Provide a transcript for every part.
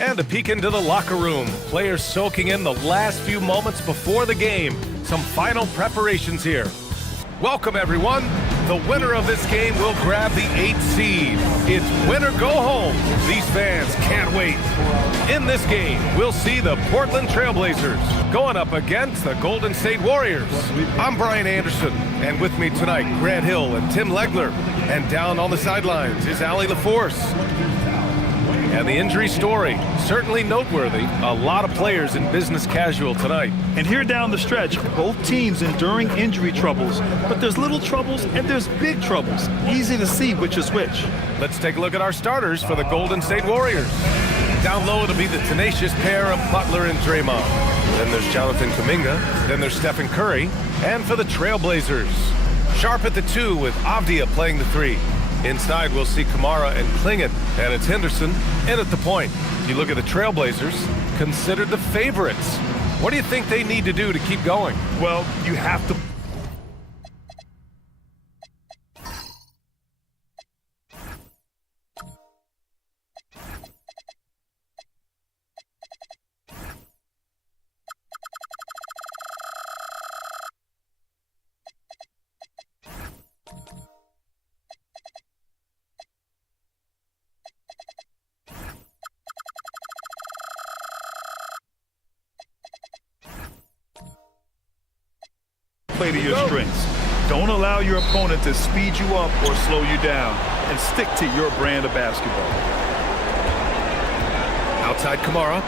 And a peek into the locker room. Players soaking in the last few moments before the game. Some final preparations here. Welcome, everyone. The winner of this game will grab the 8th seed. It's win or go home. These fans can't wait. In this game, we'll see the Portland Trailblazers going up against the Golden State Warriors. I'm Brian Anderson, and with me tonight, Grant Hill and Tim Legler. And down on the sidelines is Allie LaForce. And the injury story, certainly noteworthy. A lot of players in business casual tonight. And here down the stretch, both teams enduring injury troubles. But there's little troubles and there's big troubles. Easy to see which is which. Let's take a look at our starters for the Golden State Warriors. Down low, it'll be the tenacious pair of Butler and Draymond. Then there's Jonathan Kuminga. Then there's Stephen Curry. And for the Trailblazers, Sharp at the 2 with Avdia playing the 3. Inside, we'll see Kamara and Klingon, and it's Henderson in at the point. You look at the Trailblazers, considered the favorites. What do you think they need to do to keep going? Well, you have to play to your strengths. Don't allow your opponent to speed you up or slow you down, and stick to your brand of basketball. Outside Kamara.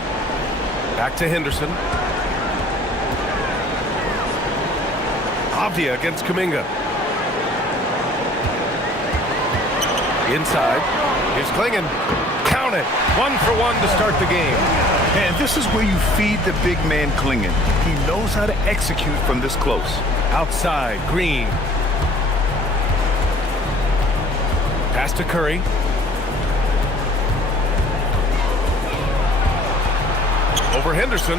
Back to Henderson. Avdia against Kuminga. Inside. Here's Klingon. Count it. 1 for 1 to start the game. And this is where you feed the big man Klingon. He knows how to execute from this close. Outside, Green. Pass to Curry. Over Henderson.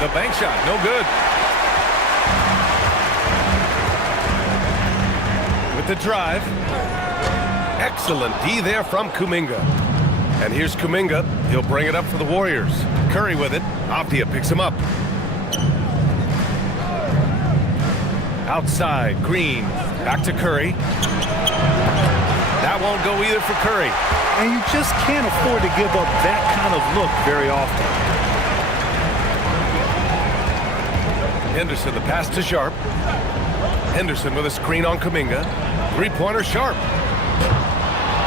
The bank shot, no good. With the drive. Excellent D there from Kuminga. And here's Kuminga. He'll bring it up for the Warriors. Curry with it. Avdia picks him up. Outside, Green. Back to Curry. That won't go either for Curry. And you just can't afford to give up that kind of look very often. Henderson, the pass to Sharp. Henderson with a screen on Kuminga. Three-pointer Sharp.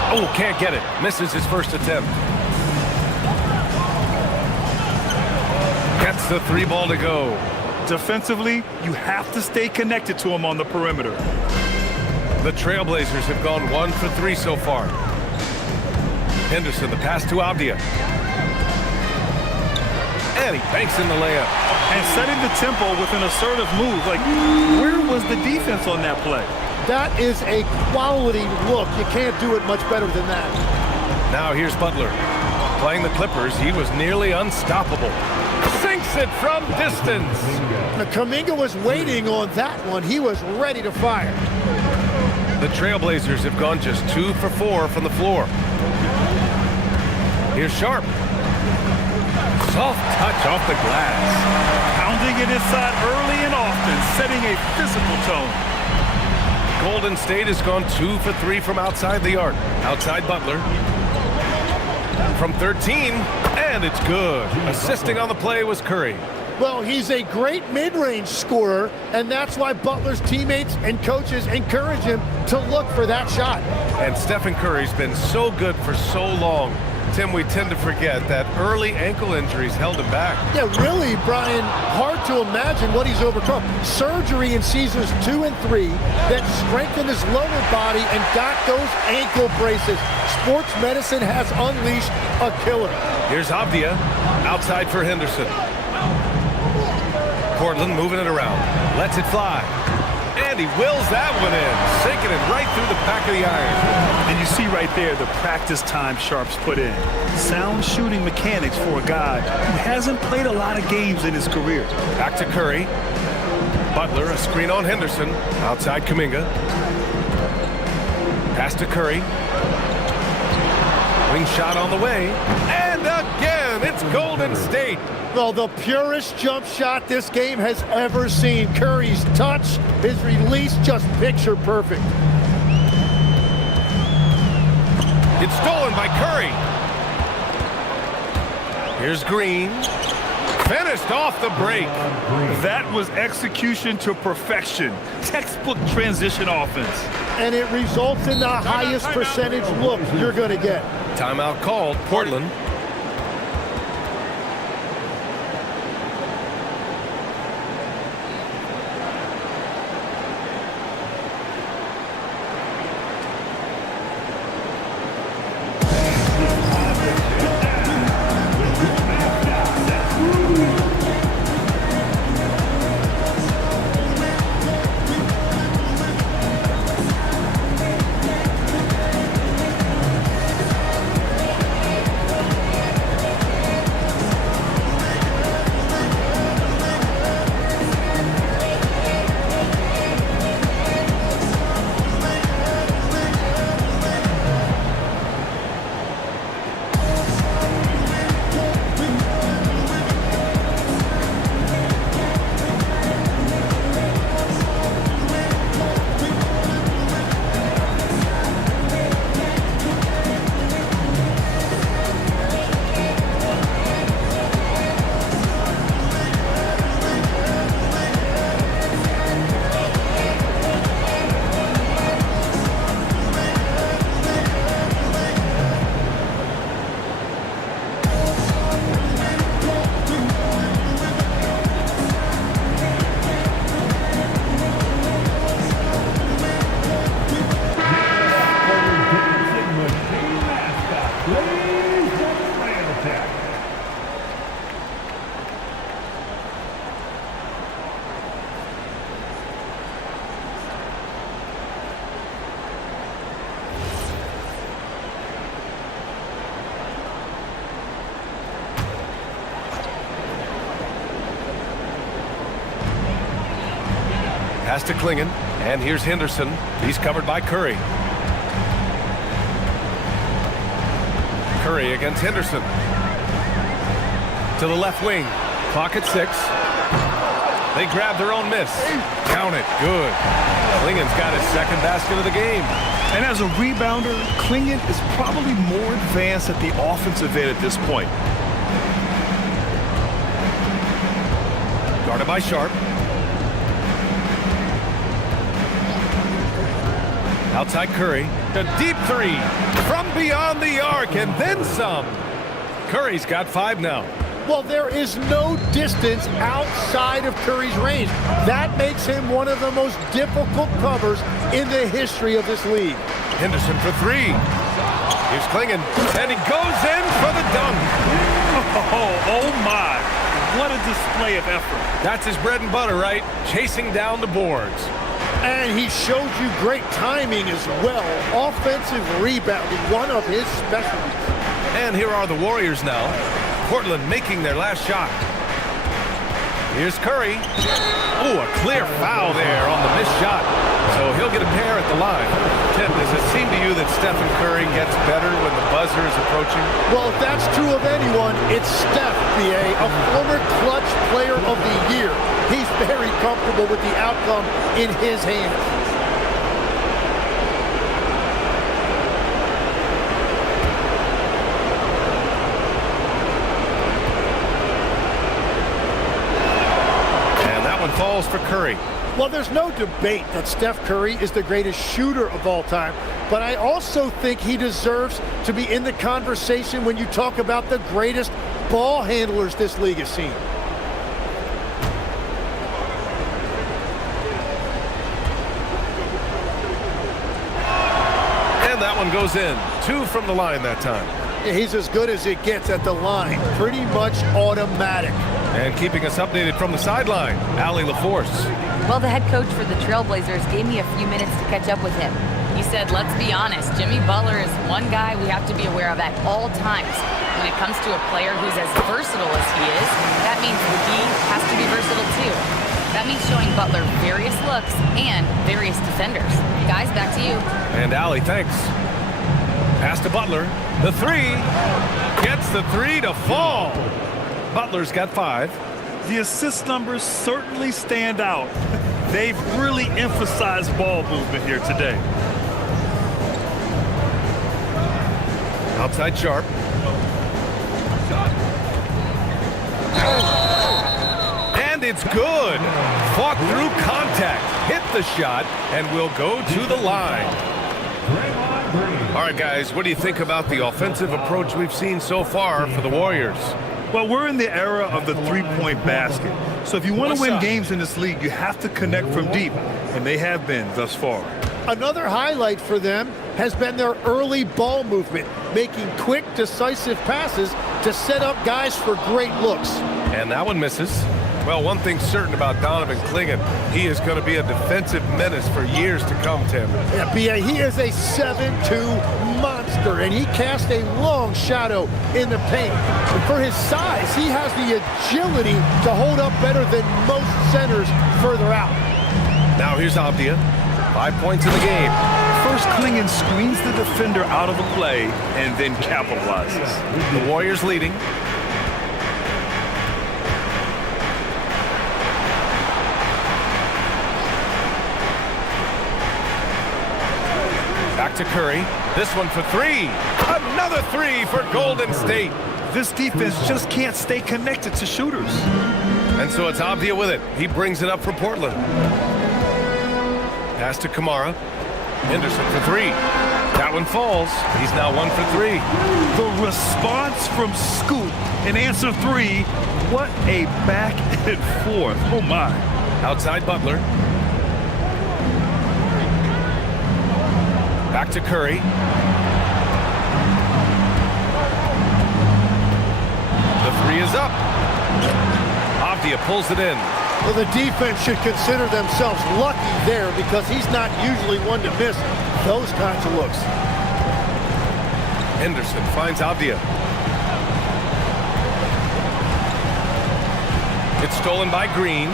Oh, can't get it. Misses his first attempt. Gets the 3 ball to go. Defensively, you have to stay connected to him on the perimeter. The Trailblazers have gone 1 for 3 so far. Henderson, the pass to Avdia. And he banks in the layup. And setting the tempo with an assertive move. Like, where was the defense on that play? That is a quality look. You can't do it much better than that. Now here's Butler. Playing the Clippers, he was nearly unstoppable. Sinks it from distance. Now, Kuminga was waiting on that one. He was ready to fire. The Trailblazers have gone just 2 for 4 from the floor. Here's Sharp. Soft touch off the glass. Pounding it inside early and often, setting a physical tone. Golden State has gone 2 for 3 from outside the arc. Outside Butler. From 13, and it's good. Assisting on the play was Curry. Well, he's a great mid-range scorer, and that's why Butler's teammates and coaches encourage him to look for that shot. And Stephen Curry's been so good for so long. Tim, we tend to forget that early ankle injuries held him back. Yeah, really, Brian, hard to imagine what he's overcome. Surgery in seasons 2 and 3 that strengthened his lower body and got those ankle braces. Sports medicine has unleashed a killer. Here's Avdia, outside for Henderson. Portland moving it around, lets it fly. And he wills that one in, sinking it right through the back of the iron. And you see right there the practice time Sharp's put in. Sound shooting mechanics for a guy who hasn't played a lot of games in his career. Back to Curry. Butler, a screen on Henderson. Outside Kuminga. Pass to Curry. Wing shot on the way. And again! It's Golden State. Well, the purest jump shot this game has ever seen. Curry's touch, his release, just picture perfect. It's stolen by Curry. Here's Green. Finished off the break. That was execution to perfection. Textbook transition offense. And it results in the highest percentage look you're going to get. Timeout called. Portland. Pass to Klingon, and here's Henderson. He's covered by Curry. Curry against Henderson. To the left wing. Clock at 6. They grab their own miss. Count it. Good. Klingon's got his second basket of the game. And as a rebounder, Klingon is probably more advanced at the offensive end at this point. Guarded by Sharp. Outside Curry. A deep three from beyond the arc and then some. Curry's got 5 now. Well, there is no distance outside of Curry's range. That makes him one of the most difficult covers in the history of this league. Henderson for 3. Here's Klingon, and he goes in for the dunk. Oh my. What a display of effort. That's his bread and butter, right? Chasing down the boards. And he showed you great timing as well. Offensive rebounding, one of his specialties. And here are the Warriors now. Portland making their last shot. Here's Curry. Oh, a clear foul there on the missed shot. So he'll get a pair at the line. Tim, does it seem to you that Stephen Curry gets better when the buzzer is approaching? Well, if that's true of anyone, it's Steph, B.A., a former clutch player of the year. He's very comfortable with the outcome in his hands. Falls for Curry. Well, there's no debate that Steph Curry is the greatest shooter of all time, but I also think he deserves to be in the conversation when you talk about the greatest ball handlers this league has seen. And that one goes in. 2 from the line that time. He's as good as it gets at the line. Pretty much automatic. And keeping us updated from the sideline, Allie LaForce. Well, the head coach for the Trailblazers gave me a few minutes to catch up with him. He said, let's be honest, Jimmy Butler is one guy we have to be aware of at all times. When it comes to a player who's as versatile as he is, that means the D has to be versatile too. That means showing Butler various looks and various defenders. Guys, back to you. And Allie, thanks. Pass to Butler. The three. Gets the three to fall. Butler's got 5. The assist numbers certainly stand out. They've really emphasized ball movement here today. Outside Sharp. And it's good. Fought through contact. Hit the shot and will go to the line. All right, guys, what do you think about the offensive approach we've seen so far for the Warriors? Well, we're in the era of the three-point basket. So if you want to win games in this league, you have to connect from deep, and they have been thus far. Another highlight for them has been their early ball movement, making quick, decisive passes to set up guys for great looks. And that one misses. Well, one thing's certain about Donovan Clingan. He is going to be a defensive menace for years to come, Tim. Yeah, B.A., he is a 7'2" monster, and he casts a long shadow in the paint. And for his size, he has the agility to hold up better than most centers further out. Now here's Avdia. 5 points in the game. First, Clingan screens the defender out of a play and then capitalizes. The Warriors leading. Back to Curry. This one for 3. Another 3 for Golden State. This defense just can't stay connected to shooters. And so it's Avdia with it. He brings it up for Portland. Pass to Kamara. Henderson for 3. That one falls. He's now 1 for 3. The response from Scoot in answer 3. What a back and forth. Oh, my. Outside Butler. Back to Curry. The 3 is up. Avdia pulls it in. Well, the defense should consider themselves lucky there because he's not usually one to miss those kinds of looks. Henderson finds Avdia. It's stolen by Green.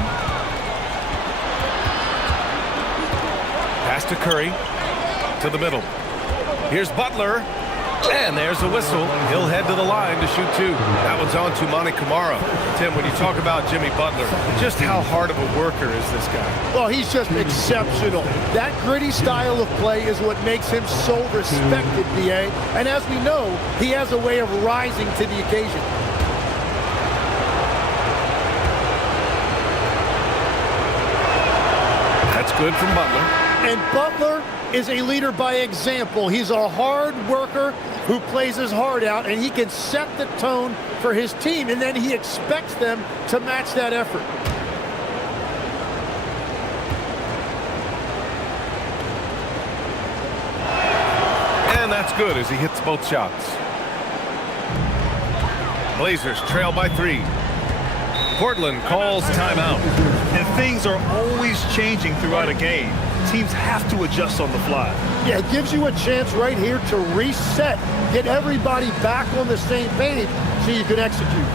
Pass to Curry. To the middle. Here's Butler. And there's a whistle. He'll head to the line to shoot 2. That one's on to Monty Kamara. Tim, when you talk about Jimmy Butler, just how hard of a worker is this guy? Well, he's just exceptional. That gritty style of play is what makes him so respected, B.A. And as we know, he has a way of rising to the occasion. That's good from Butler. And Butler is a leader by example. He's a hard worker who plays his heart out, and he can set the tone for his team, and then he expects them to match that effort. And that's good as he hits both shots. Blazers trail by 3. Portland calls timeout. And things are always changing throughout a game. Teams have to adjust on the fly. Yeah, it gives you a chance right here to reset, get everybody back on the same page so you can execute.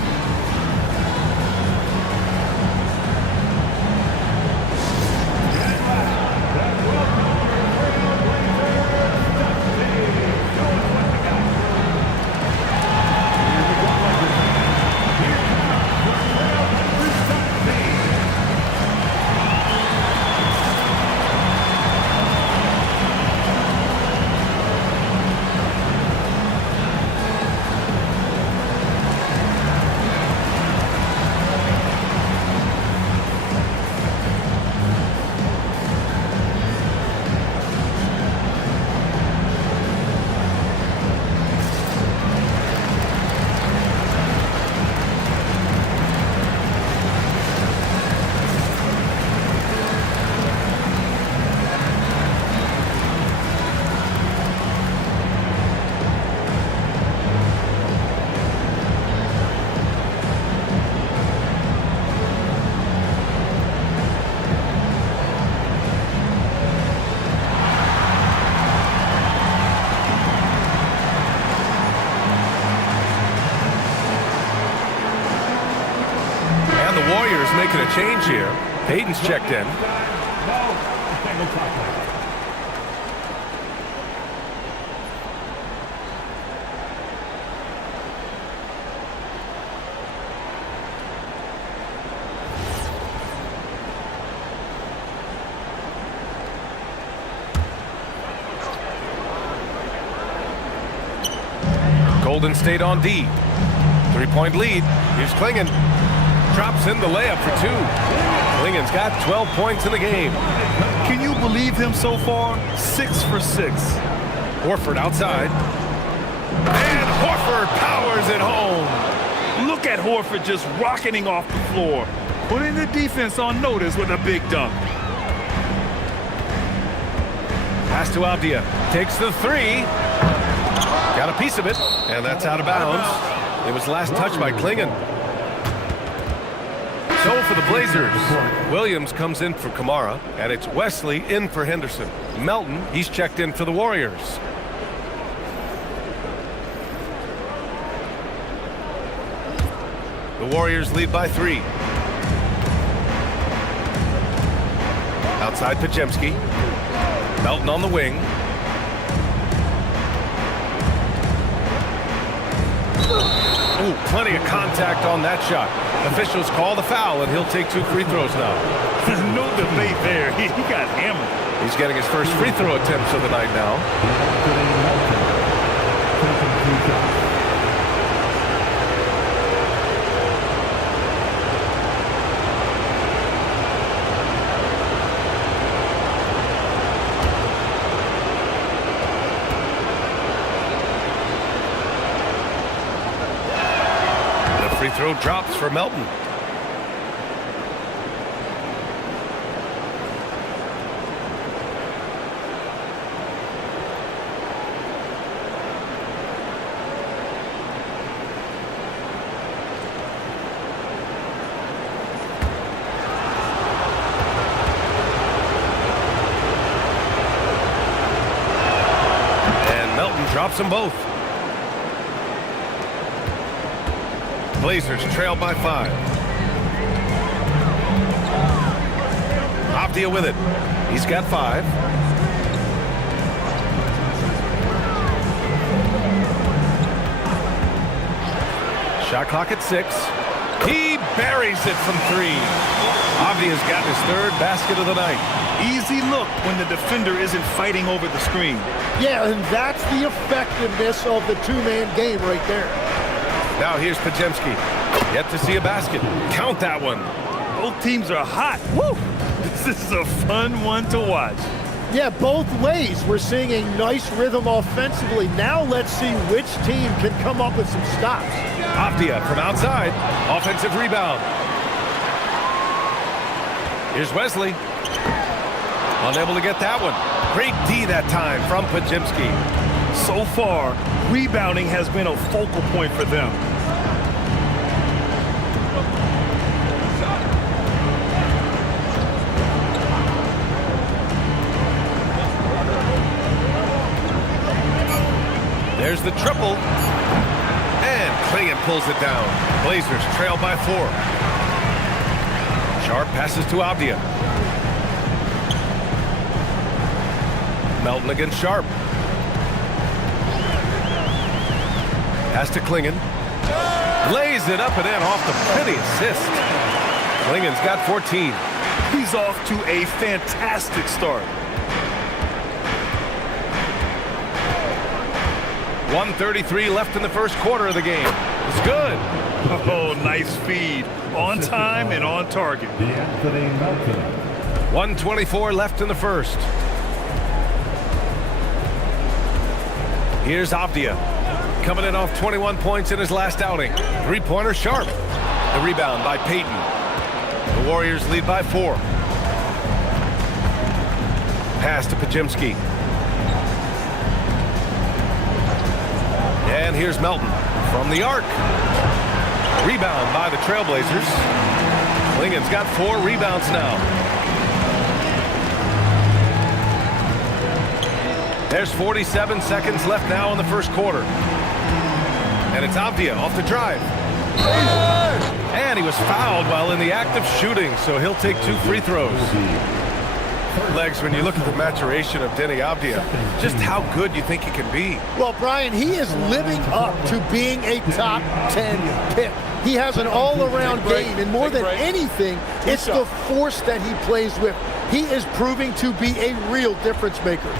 Making a change here. Hayden's checked in. Golden State on D. 3-point lead. Here's Klingon. Drops in the layup for 2. Klingon's got 12 points in the game. Can you believe him so far? 6 for 6. Horford outside. And Horford powers it home. Look at Horford just rocketing off the floor. Putting the defense on notice with a big dunk. Pass to Avdia. Takes the 3. Got a piece of it. And that's out of bounds. It was last touched by Klingon. So for the Blazers, Williams comes in for Kamara, and it's Wesley in for Henderson. Melton, he's checked in for the Warriors. The Warriors lead by 3. Outside Podziemski. Melton on the wing. Ooh, plenty of contact on that shot. Officials call the foul, and he'll take 2 free throws now. There's no debate there. He got hammered. He's getting his first free throw attempts of the night now. Free throw drops for Melton. And Melton drops them both. Blazers trail by 5. Avdia with it. He's got 5. Shot clock at 6. He buries it from 3. Avdia's got his 3rd basket of the night. Easy look when the defender isn't fighting over the screen. Yeah, and that's the effectiveness of the two-man game right there. Now here's Podziemski. Yet to see a basket. Count that one. Both teams are hot. Woo! This is a fun one to watch. Yeah, both ways. We're seeing a nice rhythm offensively. Now let's see which team can come up with some stops. Avdia from outside. Offensive rebound. Here's Wesley. Unable to get that one. Great D that time from Podziemski. So far, rebounding has been a focal point for them. There's the triple. And Klingon pulls it down. Blazers trail by 4. Sharp passes to Avdia. Melton against Sharp. Pass to Klingon. Lays it up and in off the pretty assist. Klingon's got 14. He's off to a fantastic start. 1:33 left in the first quarter of the game. It's good. Oh, nice feed. On time and on target. 1:24 left in the first. Here's Avdia. Coming in off 21 points in his last outing. 3-pointer Sharp. The rebound by Payton. The Warriors lead by 4. Pass to Podziemski. And here's Melton from the arc. Rebound by the Trailblazers. Klingon's got 4 rebounds now. There's 47 seconds left now in the first quarter. And it's Avdia off the drive. And he was fouled while in the act of shooting, so he'll take 2 free throws. Legs, when you look at the maturation of Denny Avdia, just how good you think he can be. Well, Brian, he is living up to being a top 10 pick. He has an all-around game, and more than anything, it's the force that he plays with. He is proving to be a real difference maker.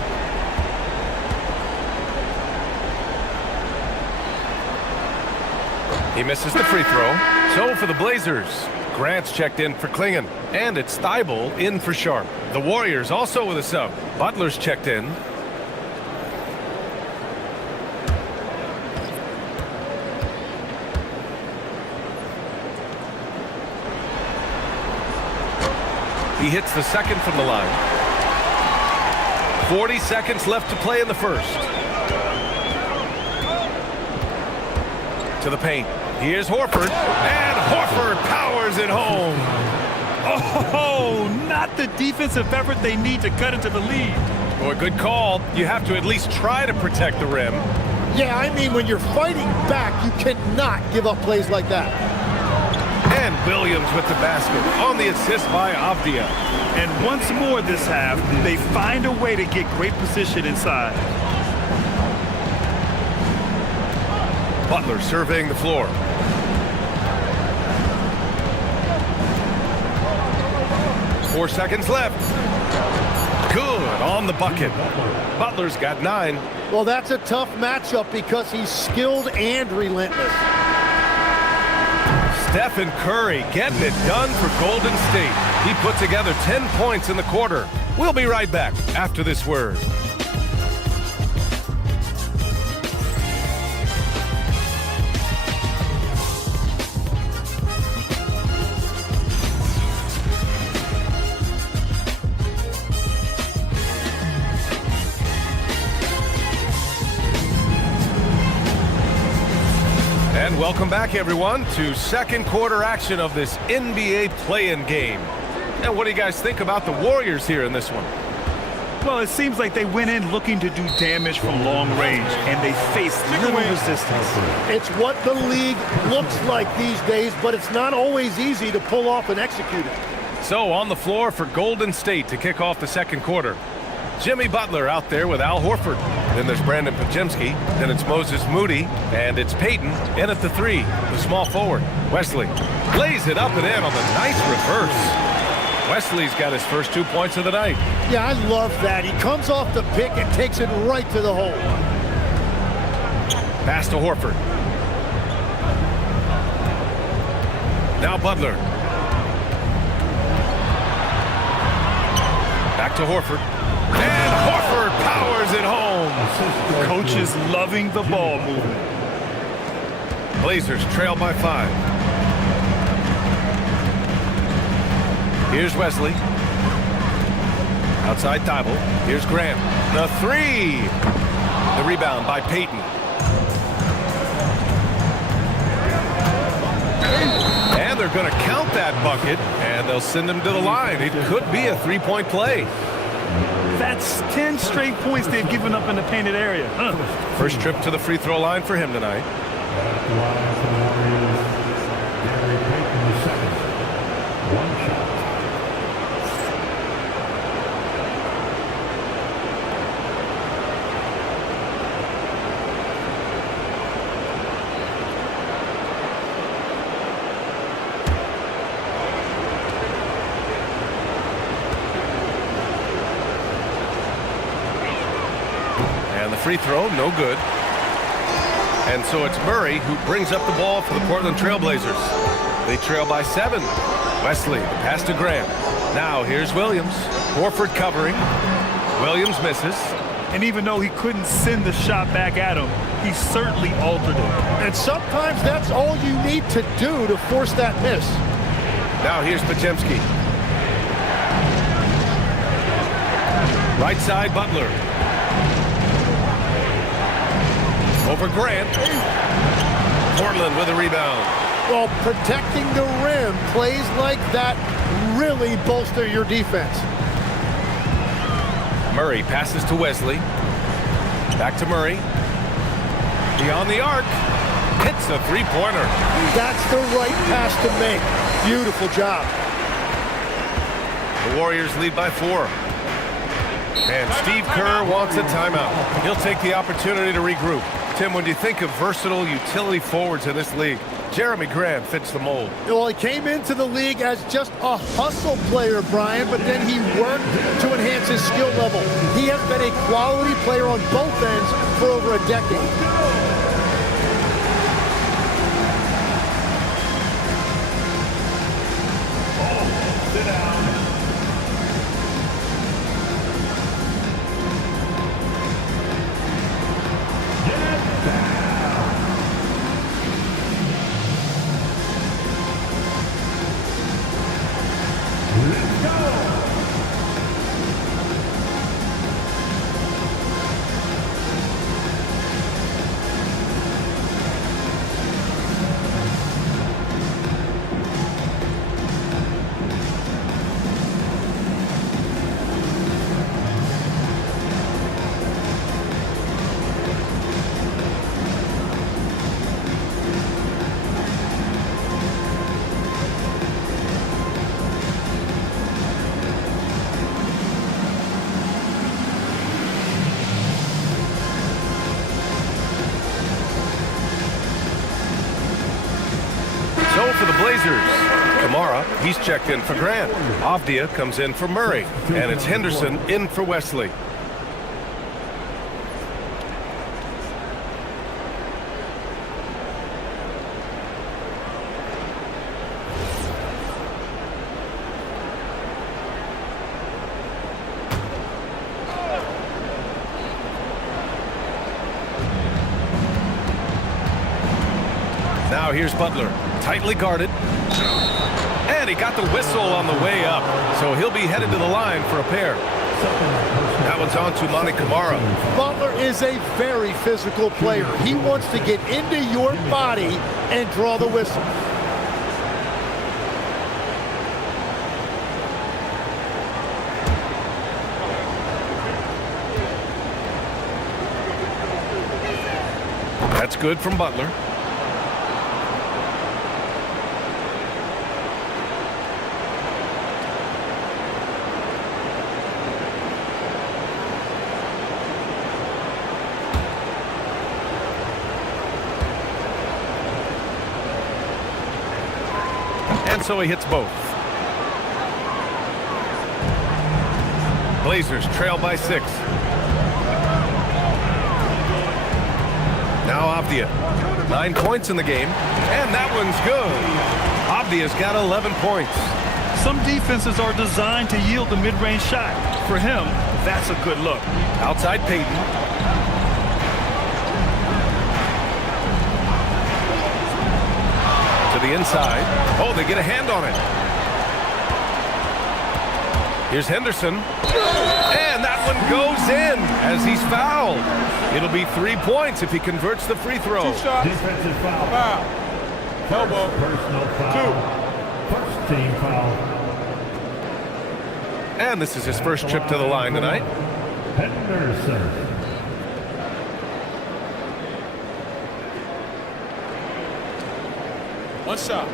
He misses the free throw. So for the Blazers, Grant's checked in for Klingon, and it's Thibault in for Sharp. The Warriors also with a sub. Butler's checked in. He hits the second from the line. 40 seconds left to play in the first. To the paint. Here's Horford. And Horford powers it home. Oh, not the defensive effort they need to cut into the lead. Boy, good call. You have to at least try to protect the rim. Yeah, I mean, when you're fighting back, you cannot give up plays like that. And Williams with the basket on the assist by Avdia. And once more this half, they find a way to get great position inside. Butler surveying the floor. Four seconds left. Good on the bucket. Butler's got 9. Well, that's a tough matchup because he's skilled and relentless. Stephen Curry getting it done for Golden State. He put together 10 points in the quarter. We'll be right back after this word. And welcome back, everyone, to second quarter action of this NBA play-in game. And what do you guys think about the Warriors here in this one? Well, it seems like they went in looking to do damage from long range, and they faced little resistance. It's what the league looks like these days, but it's not always easy to pull off and execute it. So on the floor for Golden State to kick off the second quarter. Jimmy Butler out there with Al Horford. Then there's Brandon Podziemski. Then it's Moses Moody. And it's Payton in at the 3, the small forward. Wesley lays it up and in on the nice reverse. Wesley's got his first 2 points of the night. Yeah, I love that. He comes off the pick and takes it right to the hole. Pass to Horford. Now Butler. Back to Horford. And Horford powers it home. Coach is loving the ball movement. Blazers trail by 5. Here's Wesley. Outside Thibault. Here's Grant. The 3. The rebound by Payton. And they're going to count that bucket, and they'll send him to the line. It could be a 3-point play. That's 10 straight points they've given up in the painted area. First trip to the free throw line for him tonight. And the free throw, no good. And so it's Murray who brings up the ball for the Portland Trailblazers. They trail by 7. Wesley, pass to Grant. Now here's Williams. Horford covering. Williams misses. And even though he couldn't send the shot back at him, he certainly altered it. And sometimes that's all you need to do to force that miss. Now here's Podziemski. Right side, Butler. Over Grant. Portland with a rebound. Well, protecting the rim, plays like that really bolster your defense. Murray passes to Wesley. Back to Murray. Beyond the arc. Hits a three-pointer. That's the right pass to make. Beautiful job. The Warriors lead by 4. And Steve Kerr wants a timeout. He'll take the opportunity to regroup. Tim, when you think of versatile utility forwards in this league, Jeremy Grant fits the mold. Well, he came into the league as just a hustle player, Brian, but then he worked to enhance his skill level. He has been a quality player on both ends for over a decade. Blazers. Kamara, he's checked in for Grant. Avdia comes in for Murray. And it's Henderson in for Wesley. Now here's Butler, tightly guarded. And he got the whistle on the way up, so he'll be headed to the line for a pair. That one's on to Monty Kamara. Butler is a very physical player. He wants to get into your body and draw the whistle. That's good from Butler. And so he hits both. Blazers trail by 6. Now Avdia. 9 points in the game. And that one's good. Avdia's got 11 points. Some defenses are designed to yield the mid-range shot. For him, that's a good look. Outside Payton. To the inside. Oh, they get a hand on it. Here's Henderson. And that one goes in as he's fouled. It'll be 3 points if he converts the free throw. Defensive foul. Elbow. Personal foul. First team foul. And this is his first trip to the line tonight. Henderson. One shot.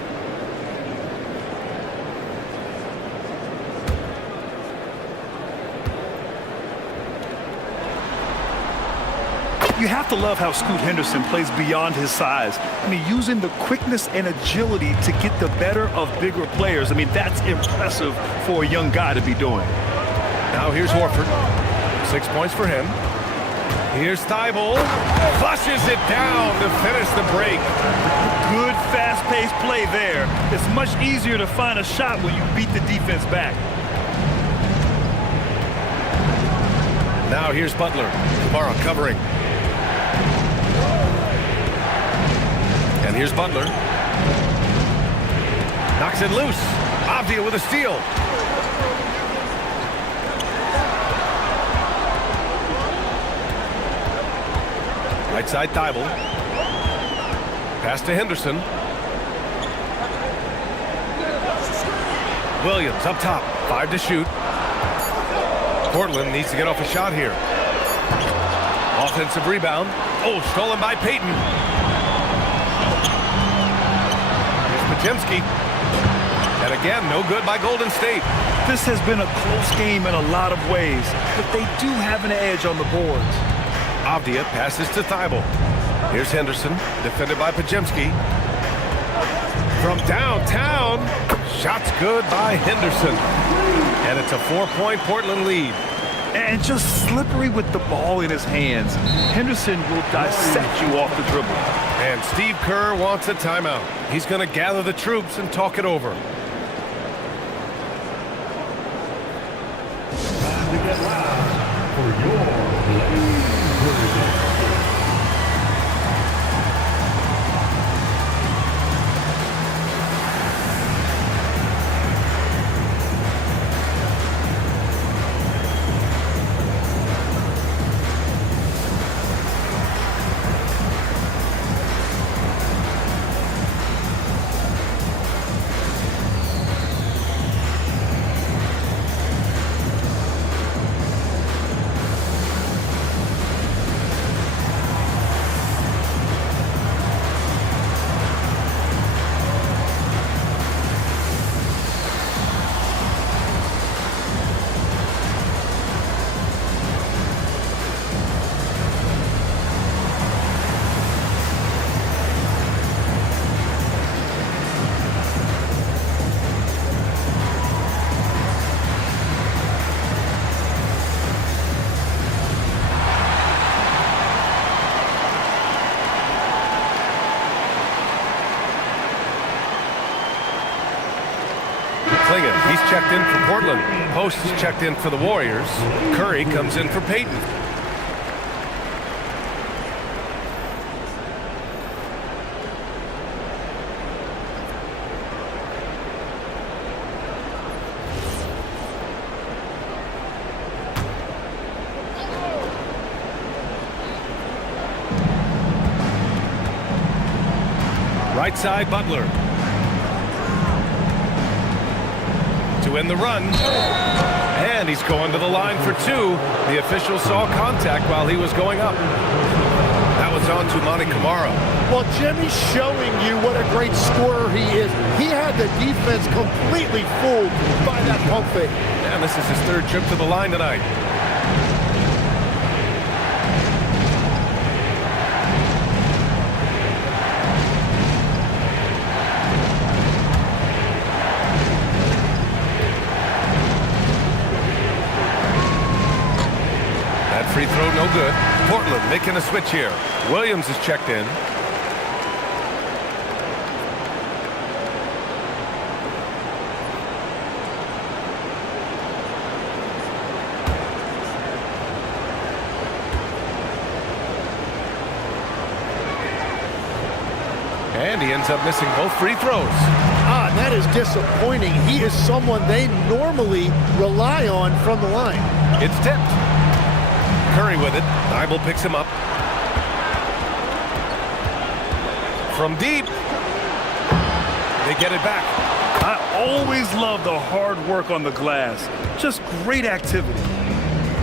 You have to love how Scoot Henderson plays beyond his size. I mean, using the quickness and agility to get the better of bigger players. I mean, that's impressive for a young guy to be doing. Now here's Horford. 6 points for him. Here's Thibault. Flushes it down to finish the break. Good, fast-paced play there. It's much easier to find a shot when you beat the defense back. Now here's Butler. Kamara covering. And here's Butler. Knocks it loose. Avdia with a steal. Right side Thibault. Pass to Henderson. Williams up top. 5 to shoot. Portland needs to get off a shot here. Offensive rebound. Oh, stolen by Payton. Here's Pajemski. And again, no good by Golden State. This has been a close game in a lot of ways, but they do have an edge on the boards. Avdia passes to Thibault. Here's Henderson, defended by Pajemski. From downtown, shot's good by Henderson. And it's a 4-point Portland lead. And just slippery with the ball in his hands. Henderson will dissect you off the dribble. And Steve Kerr wants a timeout. He's going to gather the troops and talk it over. Time to get loud for your Blazers. checked in for Portland. Post is checked in for the Warriors. Curry comes in for Payton. Right side, Butler. To win the run. And he's going to the line for two. The official saw contact while he was going up. That was on to Monty Kamara. Well, Jimmy's showing you what a great scorer he is. He had the defense completely fooled by that pump fake. And this is his third trip to the line tonight. Free throw, no good. Portland making a switch here. Williams is checked in. And he ends up missing both free throws. That is disappointing. He is someone they normally rely on from the line. It's tipped. Curry with it. Thibault picks him up. From deep. They get it back. I always love the hard work on the glass. Just great activity.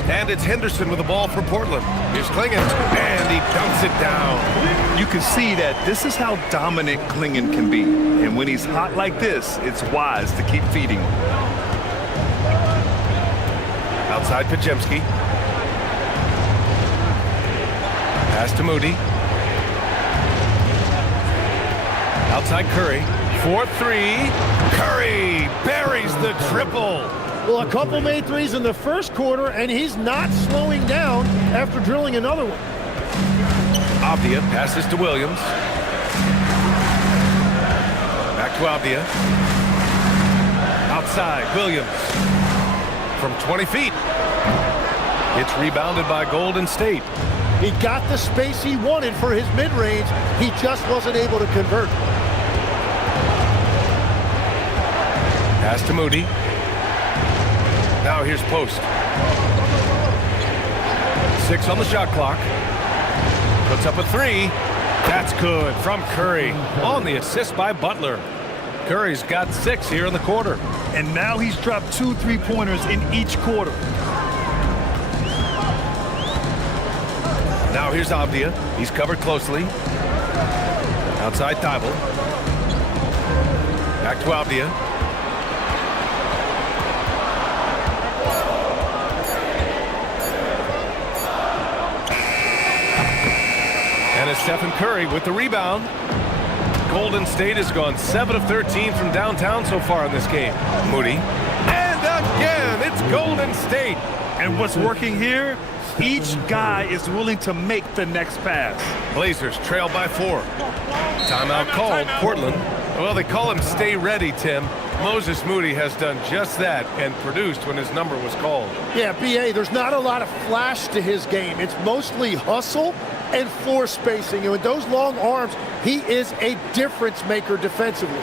And it's Henderson with the ball for Portland. Here's Klingon, and he dunks it down. You can see that this is how dominant Klingon can be. And when he's hot like this, it's wise to keep feeding him. Outside Pajemski. Pass to Moody. Outside Curry. 4-3. Curry buries the triple. Well, a couple made threes in the first quarter, and he's not slowing down after drilling another one. Avdia passes to Williams. Back to Avdia. Outside, Williams. From 20 feet. It's rebounded by Golden State. He got the space he wanted for his mid-range. He just wasn't able to convert. Pass to Moody. Now here's Post. 6 on the shot clock. Puts up a three. That's good from Curry. On the assist by Butler. Curry's got 6 here in the quarter. And now he's dropped 2 3-pointers in each quarter. Now here's Avdia. He's covered closely. Outside Thibault. Back to Avdia. And it's Stephen Curry with the rebound. Golden State has gone 7 of 13 from downtown so far in this game. Moody. And again, it's Golden State. And what's working here? Each guy is willing to make the next pass. Blazers trail by 4. Timeout called. Portland. Well, they call him stay ready, Tim. Moses Moody has done just that and produced when his number was called. Yeah, B.A., there's not a lot of flash to his game. It's mostly hustle and floor spacing. And with those long arms, he is a difference maker defensively.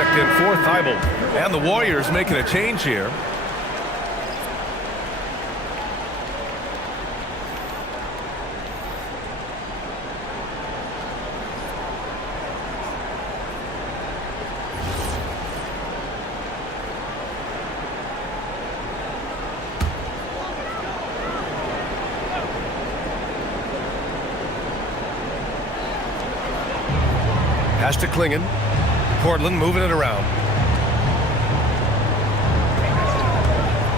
checked in for Thibault. And the Warriors making a change here. Pass to Klingen. Portland moving it around.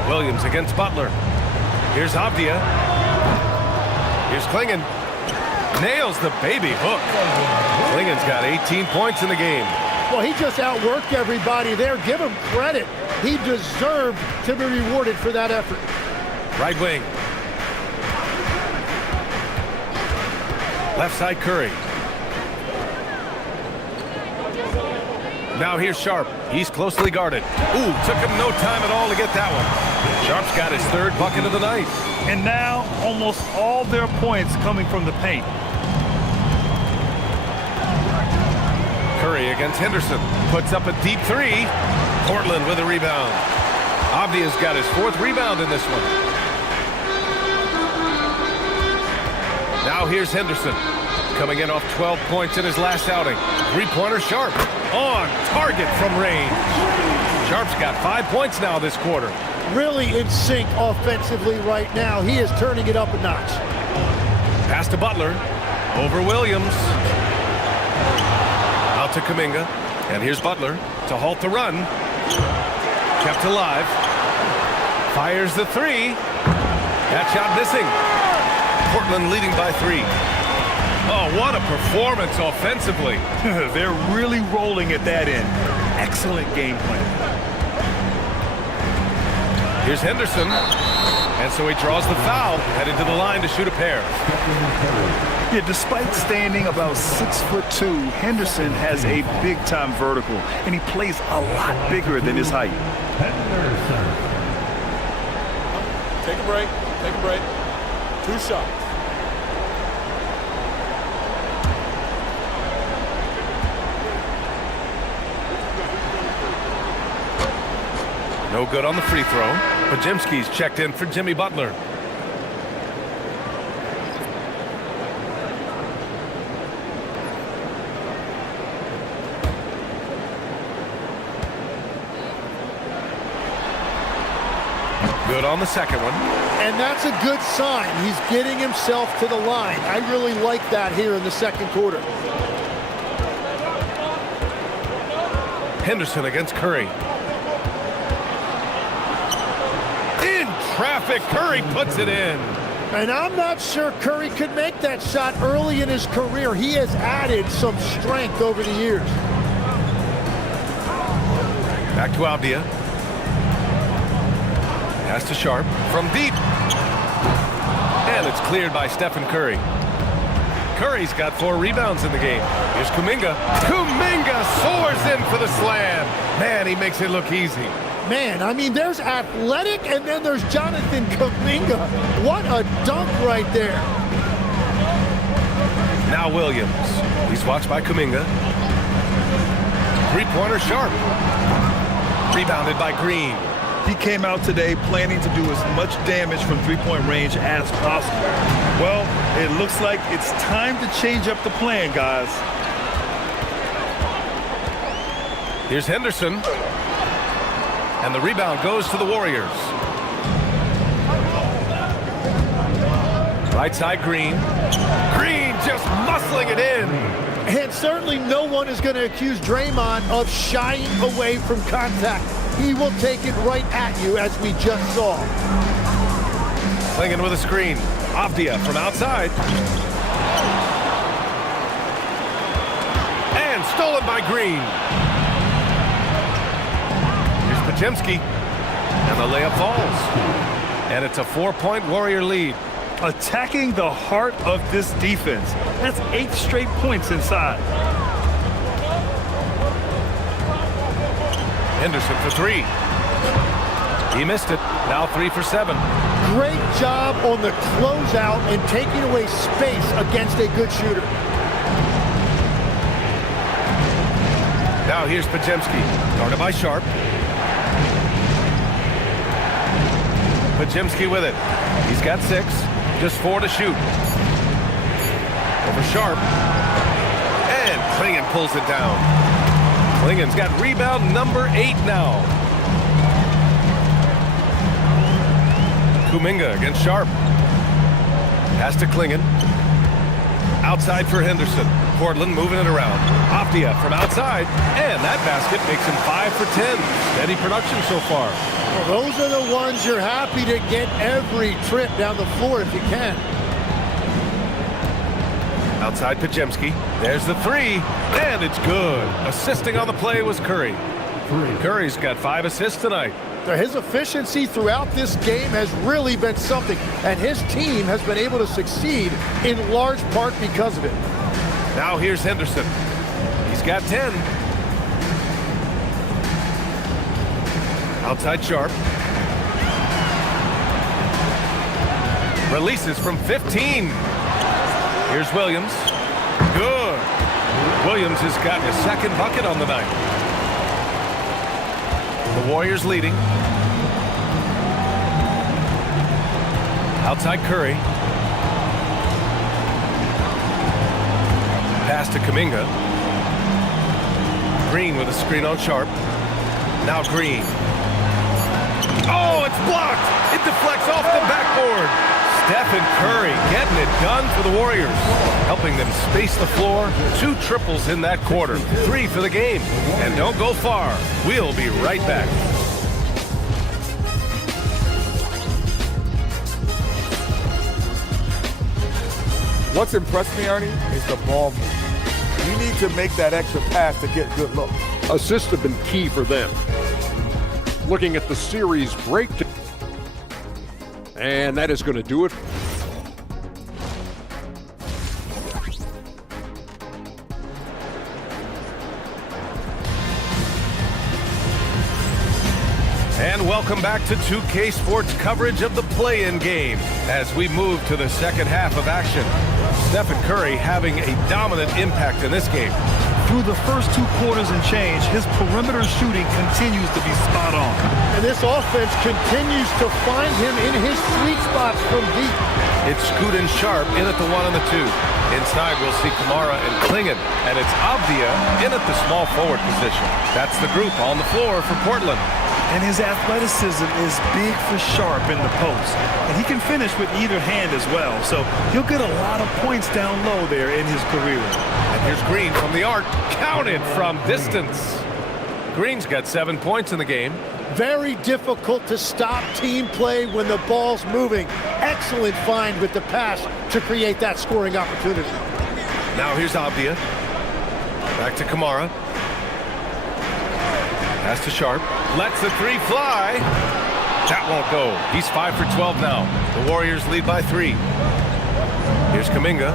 Williams against Butler. Here's Avdia. Here's Klingen. Nails the baby hook. Klingen's got 18 points in the game. Well, he just outworked everybody there. Give him credit. He deserved to be rewarded for that effort. Right wing. Left side Curry. Now here's Sharp. He's closely guarded. Ooh, took him no time at all to get that one. Sharp's got his third bucket of the night. And now almost all their points coming from the paint. Curry against Henderson. Puts up a deep three. Portland with a rebound. Avdia's got his fourth rebound in this one. Now here's Henderson. Coming in off 12 points in his last outing. Three-pointer Sharp. On target from range. Sharp's got 5 points now this quarter. Really in sync offensively right now. He is turning it up a notch. Pass to Butler. Over Williams. Out to Kuminga. And here's Butler to halt the run. Kept alive. Fires the three. That shot missing. Portland leading by 3. Oh, what a performance offensively. They're really rolling at that end. Excellent game plan. Here's Henderson. And so he draws the foul, headed to the line to shoot a pair. Yeah, despite standing about 6'2", Henderson has a big-time vertical, and he plays a lot bigger than his height. Take a break. Take a break. 2 shots. No good on the free throw. Podziemski's checked in for Jimmy Butler. Good on the second one. And that's a good sign. He's getting himself to the line. I really like that here in the second quarter. Henderson against Curry. Traffic. Curry puts it in. And I'm not sure Curry could make that shot early in his career. He has added some strength over the years. Back to Avdia. Pass to Sharp from deep. And it's cleared by Stephen Curry. Curry's got 4 rebounds in the game. Here's Kuminga. Kuminga soars in for the slam. Man, he makes it look easy. Man, I mean, there's athletic, and then there's Jonathan Kuminga. What a dunk right there. Now Williams. He's watched by Kuminga. Three-pointer Sharp. Rebounded by Green. He came out today planning to do as much damage from three-point range as possible. Well, it looks like it's time to change up the plan, guys. Here's Henderson. And the rebound goes to the Warriors. Right side Green. Green just muscling it in. And certainly no one is going to accuse Draymond of shying away from contact. He will take it right at you, as we just saw. Klingen with a screen. Avdia from outside. And stolen by Green. Podziemski, and the layup falls. And it's a 4-point Warrior lead. Attacking the heart of this defense. That's 8 straight points inside. Henderson for 3. He missed it. Now 3 for 7. Great job on the closeout and taking away space against a good shooter. Now here's Pajemski, guarded by Sharp. Pajemski with it. He's got 6, just 4 to shoot. Over Sharp. And Klingon pulls it down. Klingon's got rebound number 8 now. Kuminga against Sharp. Pass to Klingon. Outside for Henderson. Portland moving it around. Optia from outside. And that basket makes him 5 for 10. Steady production so far. Well, those are the ones you're happy to get every trip down the floor if you can. Outside Pajemski. There's the 3. And it's good. Assisting on the play was Curry. Curry's got 5 assists tonight. His efficiency throughout this game has really been something, and his team has been able to succeed in large part because of it. Now here's Henderson. He's got 10. Outside Sharp. Releases from 15. Here's Williams. Good. Williams has got his 2nd bucket on the night. The Warriors leading. Outside Curry. Pass to Kuminga. Green with a screen on Sharp. Now Green. Oh, it's blocked! It deflects off the backboard. Stephen Curry getting it done for the Warriors, helping them space the floor. 2 triples in that quarter, 3 for the game. And don't go far. We'll be right back. What's impressed me, Ernie, is the ball movement. You need to make that extra pass to get good looks. Assists have been key for them. Looking at the series breakdown. And that is going to do it. And welcome back to 2K Sports coverage of the play-in game as we move to the second half of action. Stephen Curry having a dominant impact in this game. Through the first 2 quarters and change, his perimeter shooting continues to be spot on. And this offense continues to find him in his sweet spots from deep. It's Scoot and Sharp in at the 1 and the 2. Inside, we'll see Kamara and Klingon, and it's Avdia in at the small forward position. That's the group on the floor for Portland. And his athleticism is big for Sharp in the post. And he can finish with either hand as well. So he'll get a lot of points down low there in his career. And here's Green from the arc. Counted from distance. Green's got 7 points in the game. Very difficult to stop team play when the ball's moving. Excellent find with the pass to create that scoring opportunity. Now here's Avdia. Back to Kamara. Pass to Sharp. Lets the 3 fly. That won't go. He's 5 for 12 now. The Warriors lead by 3. Here's Kuminga.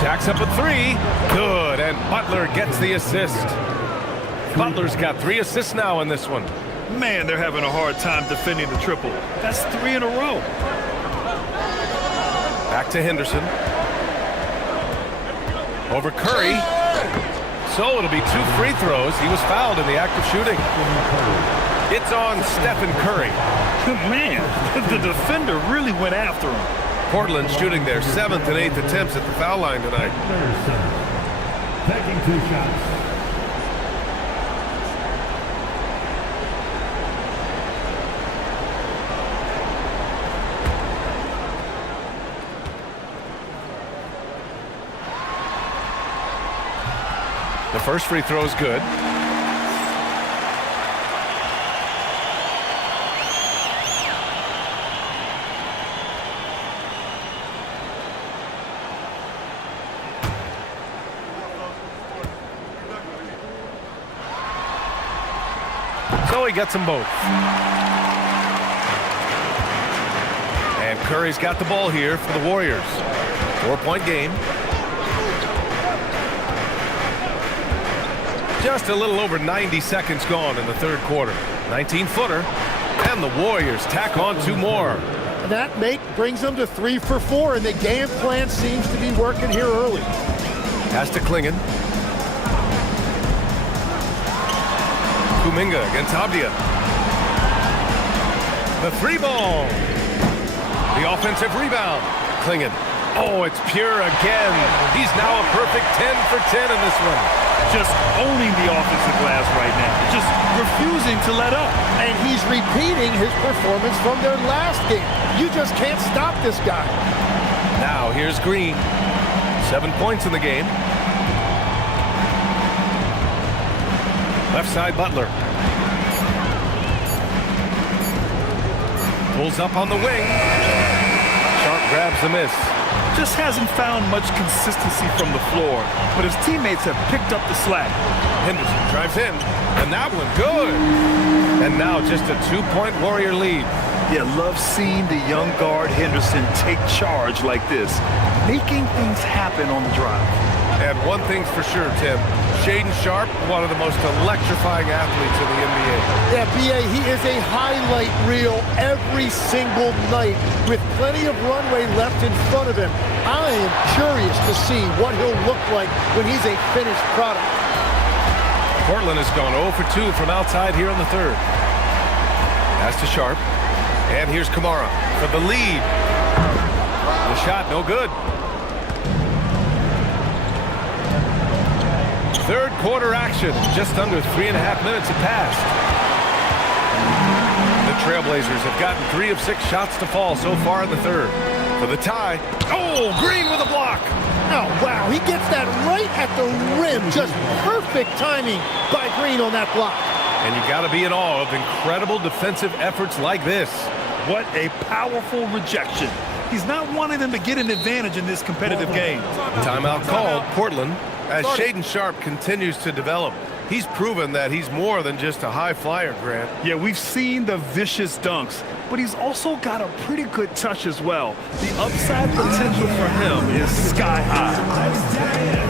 Jacks up a 3. Good. And Butler gets the assist. Butler's got 3 assists now in this one. Man, they're having a hard time defending the triple. That's 3 in a row. Back to Henderson. Over Curry. So it'll be 2 free throws. He was fouled in the act of shooting. It's on Stephen Curry. Man, the defender really went after him. Portland shooting their 7th and 8th attempts at the foul line tonight. Taking 2 shots. The first free throw is good. So he gets them both. And Curry's got the ball here for the Warriors. 4-point game. Just a little over 90 seconds gone in the third quarter. 19-footer. And the Warriors tack on 2 more. And that brings them to 3 for 4, and the game plan seems to be working here early. Pass to Klingon. Kuminga against Abdia. The three ball. The offensive rebound. Klingon. Oh, it's pure again. He's now a perfect 10 for 10 in this one. Just owning the offensive glass right now. Just refusing to let up. And he's repeating his performance from their last game. You just can't stop this guy. Now here's Green. 7 points in the game. Left side, Butler. Pulls up on the wing. Sharp grabs the miss. Just hasn't found much consistency from the floor, but his teammates have picked up the slack. Henderson drives in, and that one good. And now just a 2-point Warrior lead. Yeah, love seeing the young guard Henderson take charge like this, making things happen on the drive. And one thing's for sure, Tim. Shaden Sharp, one of the most electrifying athletes in the NBA. Yeah, B.A., he is a highlight reel every single night with plenty of runway left in front of him. I am curious to see what he'll look like when he's a finished product. Portland has gone 0 for 2 from outside here in the third. Pass to Sharp. And here's Kamara for the lead. The shot, no good. Third quarter action. Just under 3.5 minutes have passed. The Trailblazers have gotten 3 of 6 shots to fall so far in the third. For the tie. Oh, Green with a block. Oh, wow, he gets that right at the rim. Just perfect timing by Green on that block. And you got to be in awe of incredible defensive efforts like this. What a powerful rejection. He's not wanting them to get an advantage in this competitive game. Timeout called, Portland. As Shaden Sharp continues to develop, he's proven that he's more than just a high flyer, Grant. Yeah, we've seen the vicious dunks, but he's also got a pretty good touch as well. The upside potential for him is sky high.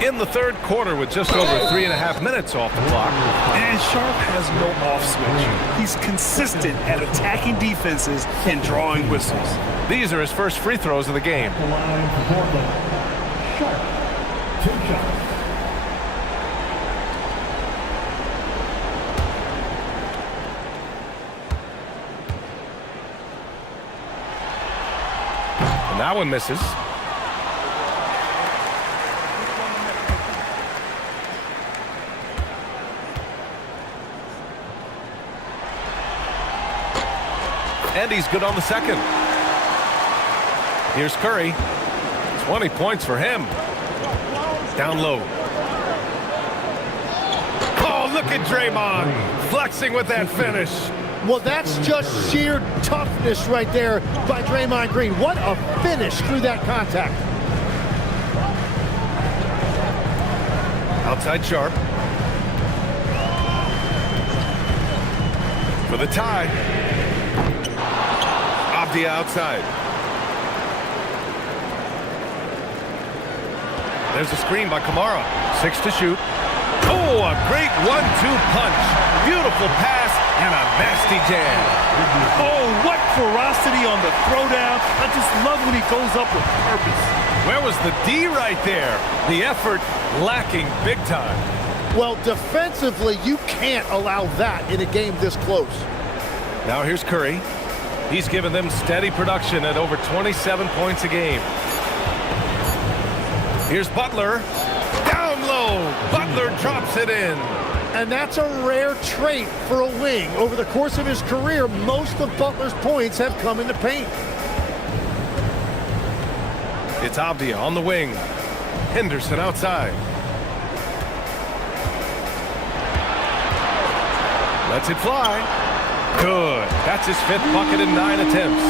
In the third quarter with just over 3.5 minutes off the clock. And Sharp has no off switch. He's consistent at attacking defenses and drawing whistles. These are his first free throws of the game. The line for Portland. Sharp. 2 shots. And that one misses. And he's good on the second. Here's Curry. 20 points for him. Down low. Oh, look at Draymond flexing with that finish. Well, that's just sheer toughness right there by Draymond Green. What a finish through that contact. Outside Sharp. For the tie. Abdia outside. There's a screen by Kamara. 6 to shoot. Oh, a great 1-2 punch. Beautiful pass and a nasty jam. Oh, what ferocity on the throwdown. I just love when he goes up with purpose. Where was the D right there? The effort lacking big time. Well, defensively, you can't allow that in a game this close. Now here's Curry. He's given them steady production at over 27 points a game. Here's Butler. Down low. Butler drops it in. And that's a rare trait for a wing. Over the course of his career, most of Butler's points have come in the paint. It's Avdia on the wing. Henderson outside. Lets it fly. Good. That's his 5th bucket in 9 attempts.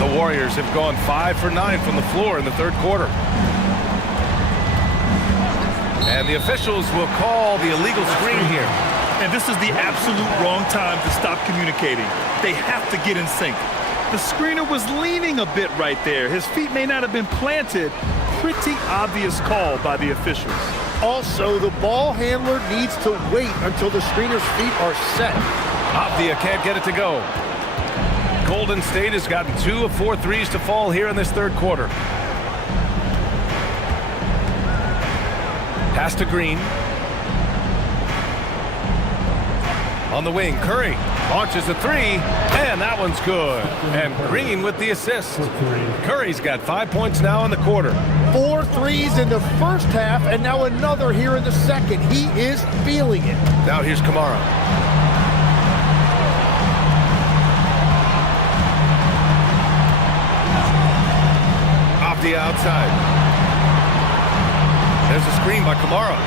The Warriors have gone 5 for 9 from the floor in the 3rd quarter. And the officials will call the illegal screen here. And this is the absolute wrong time to stop communicating. They have to get in sync. The screener was leaning a bit right there. His feet may not have been planted. Pretty obvious call by the officials. Also, the ball handler needs to wait until the screener's feet are set. Avdia can't get it to go. Golden State has gotten 2 of 4 threes to fall here in this 3rd quarter. Pass to Green. On the wing, Curry launches a 3, and that one's good. And Green with the assist. Curry's got 5 points now in the quarter. 4 threes in the first half, and now another here in the second. He is feeling it. Now here's Kamara. Off the outside. There's a screen by Kamara.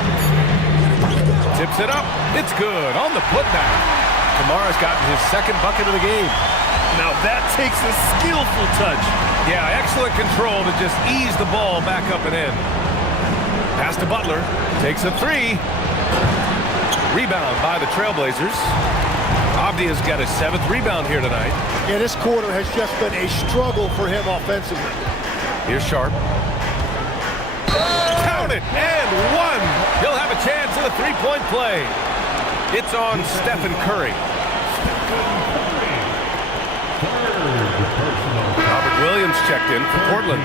Tips it up. It's good on the putback. Kamara's gotten his 2nd bucket of the game. Now that takes a skillful touch. Yeah, excellent control to just ease the ball back up and in. Pass to Butler. Takes a 3. Rebound by the Trailblazers. Avdia's got his 7th rebound here tonight. Yeah, this quarter has just been a struggle for him offensively. Here's Sharp. Count it, and 1. He'll have a chance at a 3-point play. It's on Stephen Curry. Robert Williams checked in for Portland.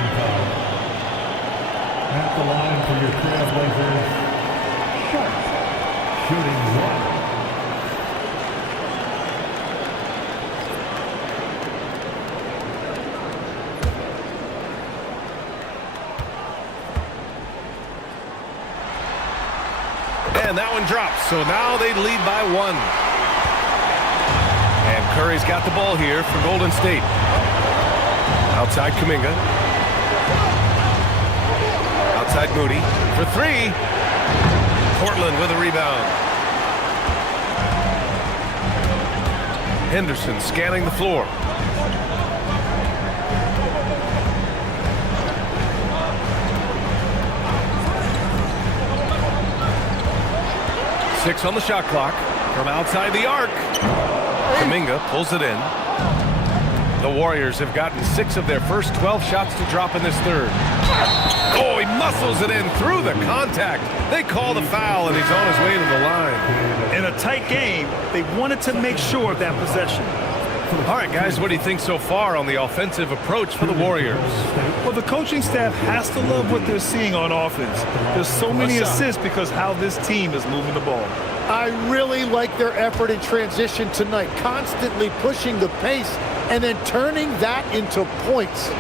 At the line for your Trailblazers, Sharp, shooting 1. And that one drops, so now they lead by 1. And Curry's got the ball here for Golden State. Outside Kuminga. Outside Moody for 3. Portland with a rebound. Henderson scanning the floor. Six on the shot clock from outside the arc. Kuminga pulls it in. The Warriors have gotten 6 of their first 12 shots to drop in this 3rd. Oh, he muscles it in through the contact. They call the foul, and he's on his way to the line. In a tight game, they wanted to make sure of that possession. All right, guys, what do you think so far on the offensive approach for the Warriors? Well, the coaching staff has to love what they're seeing on offense. There's so many assists because how this team is moving the ball. I really like their effort in transition tonight, constantly pushing the pace and then turning that into points.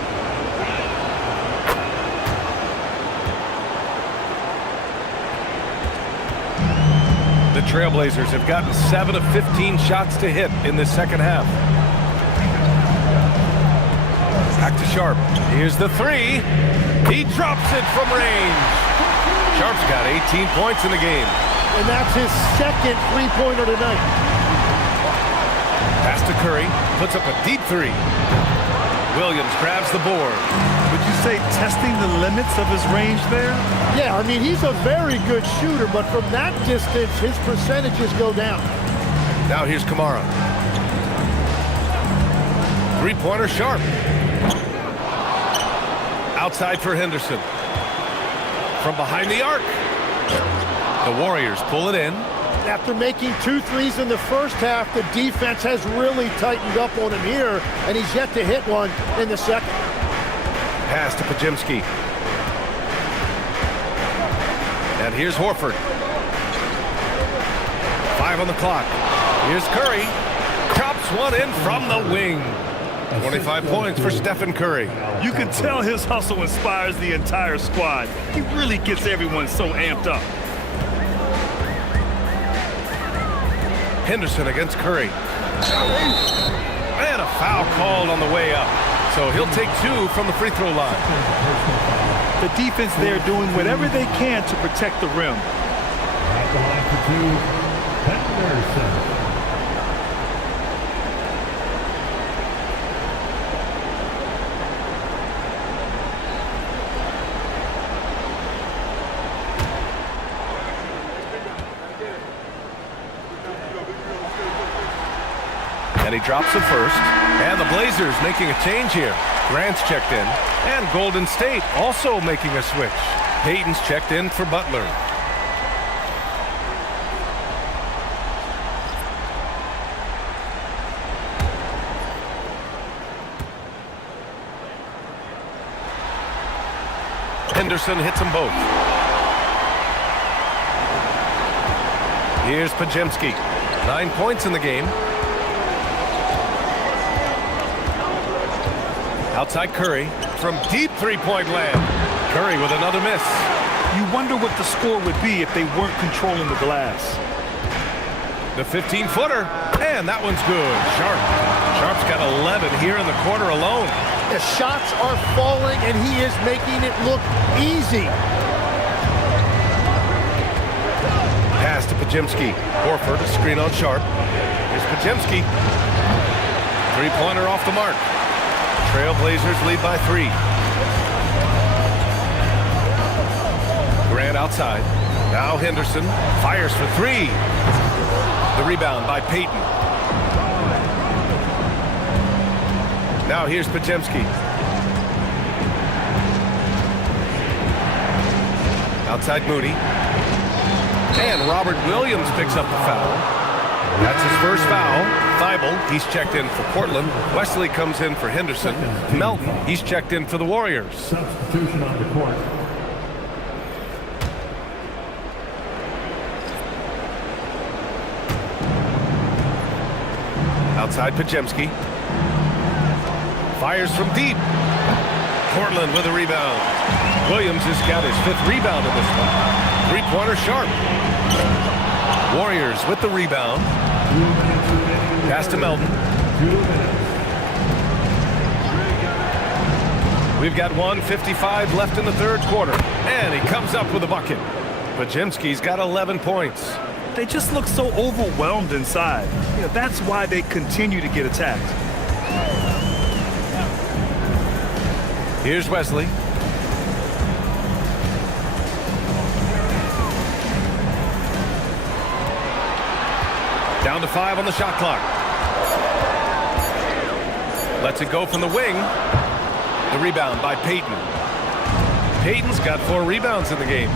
The Trailblazers have gotten 7 of 15 shots to hit in this 2nd half. Back to Sharp. Here's the 3. He drops it from range. Sharp's got 18 points in the game. And that's his 2nd three-pointer tonight. Pass to Curry. Puts up a deep 3. Williams grabs the board. Would you say testing the limits of his range there? Yeah, I mean, he's a very good shooter, but from that distance, his percentages go down. Now here's Kamara. 3-pointer Sharp. Outside for Henderson. from behind the arc. The Warriors pull it in. After making 2 threes in the first half, the defense has really tightened up on him here, and he's yet to hit one in the second. Pass to Pajemski. And here's Horford. 5 on the clock. Here's Curry. Chops one in from the wing. 25 points for Stephen Curry. You can tell his hustle inspires the entire squad. He really gets everyone so amped up. Henderson against Curry. And a foul called on the way up. So he'll take 2 from the free throw line. The defense there doing whatever they can to protect the rim. At the line for 2, Henderson. And he drops it first. And the Blazers making a change here. Grant's checked in. And Golden State also making a switch. Payton's checked in for Butler. Henderson hits them both. Here's Pajemski. 9 points in the game. Outside Curry from deep three-point land. Curry with another miss. You wonder what the score would be if they weren't controlling the glass. The 15-footer, and that one's good. Sharp's got 11 here in the quarter alone. The shots are falling, and he is making it look easy. Pass to Pajemski. Horford, a screen on Sharp. Here's Pajemski. Three-pointer off the mark. Trailblazers lead by 3. Grant outside. Now Henderson fires for 3. The rebound by Payton. Now here's Pajemski. Outside Moody. And Robert Williams picks up the foul. That's his first foul. Thibault, he's checked in for Portland. Wesley comes in for Henderson. Melton, he's checked in for the Warriors. Substitution on the court. Outside Pajemski. Fires from deep. Portland with a rebound. Williams has got his 5th rebound in this one. Three-pointer Sharp. Warriors with the rebound. Pass to Melton. We've got 1:55 left in the third quarter. And he comes up with a bucket. Pajemski's got 11 points. They just look so overwhelmed inside. You know, that's why they continue to get attacked. Here's Wesley. Down to 5 on the shot clock. Lets it go from the wing. The rebound by Payton. Payton's got 4 rebounds in the game.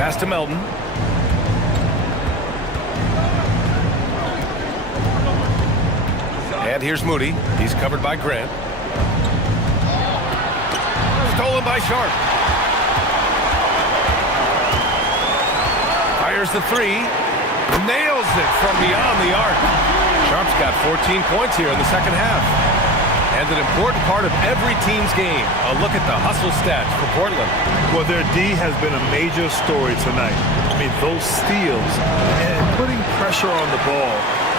Pass to Melton. And here's Moody. He's covered by Grant. Stolen by Sharp. Fires the 3. Nails it from beyond the arc. Sharp's got 14 points here in the second half. And an important part of every team's game. A look at the hustle stats for Portland. Well, their D has been a major story tonight. I mean, those steals and putting pressure on the ball,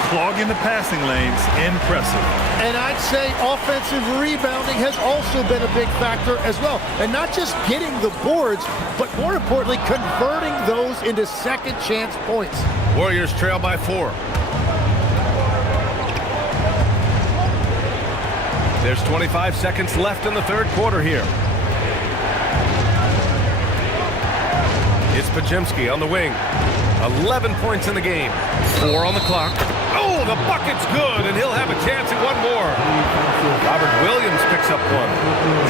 clogging the passing lanes, impressive. And I'd say offensive rebounding has also been a big factor as well. And not just getting the boards, but more importantly, converting those into second chance points. Warriors trail by 4. There's 25 seconds left in the third quarter here. It's Pajemski on the wing. 11 points in the game. 4 on the clock. Oh, the bucket's good, and he'll have a chance at one more. Robert Williams picks up one.